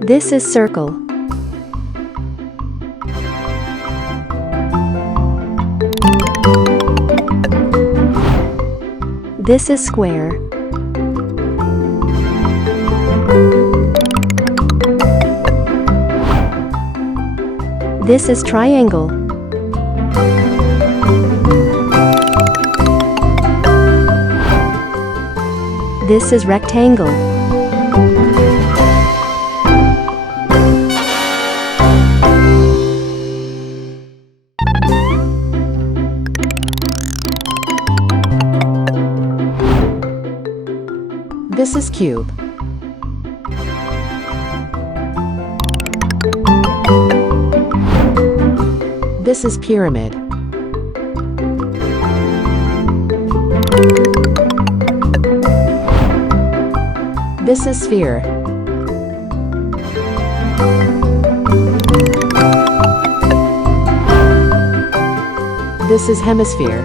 This is circle. This is square. This is triangle. This is rectangle. This is cube. This is pyramid. This is sphere. This is hemisphere.